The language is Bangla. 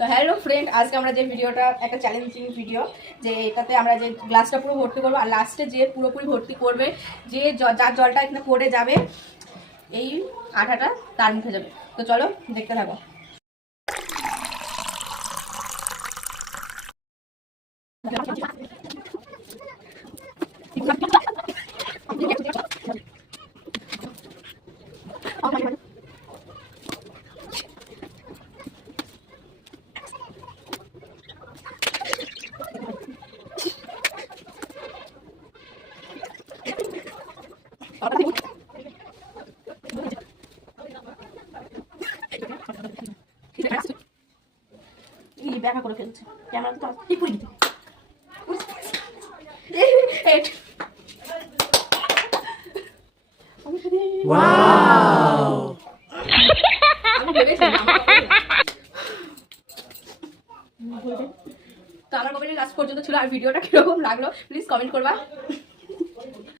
তো হ্যালো ফ্রেন্ড, আজকে আমরা যে ভিডিওটা একটা চ্যালেঞ্জিং ভিডিও, যে এটাতে আমরা যে গ্লাসটা পুরো ভর্তি করবো আর লাস্টে যে পুরোপুরি ভর্তি করবে, যে যার জলটা এখানে পড়ে যাবে এই আঠাটা তার মুখে যাবে। তো চলো দেখতে থাকো। ব্যাখ্যা করে ফেলছে ক্যামেরা তো ঠিক করে দিতে। তো আমার কমেন্টের লাস্ট পর্যন্ত ছিল। আর ভিডিওটা কিরকম লাগলো প্লিজ কমেন্ট করবা।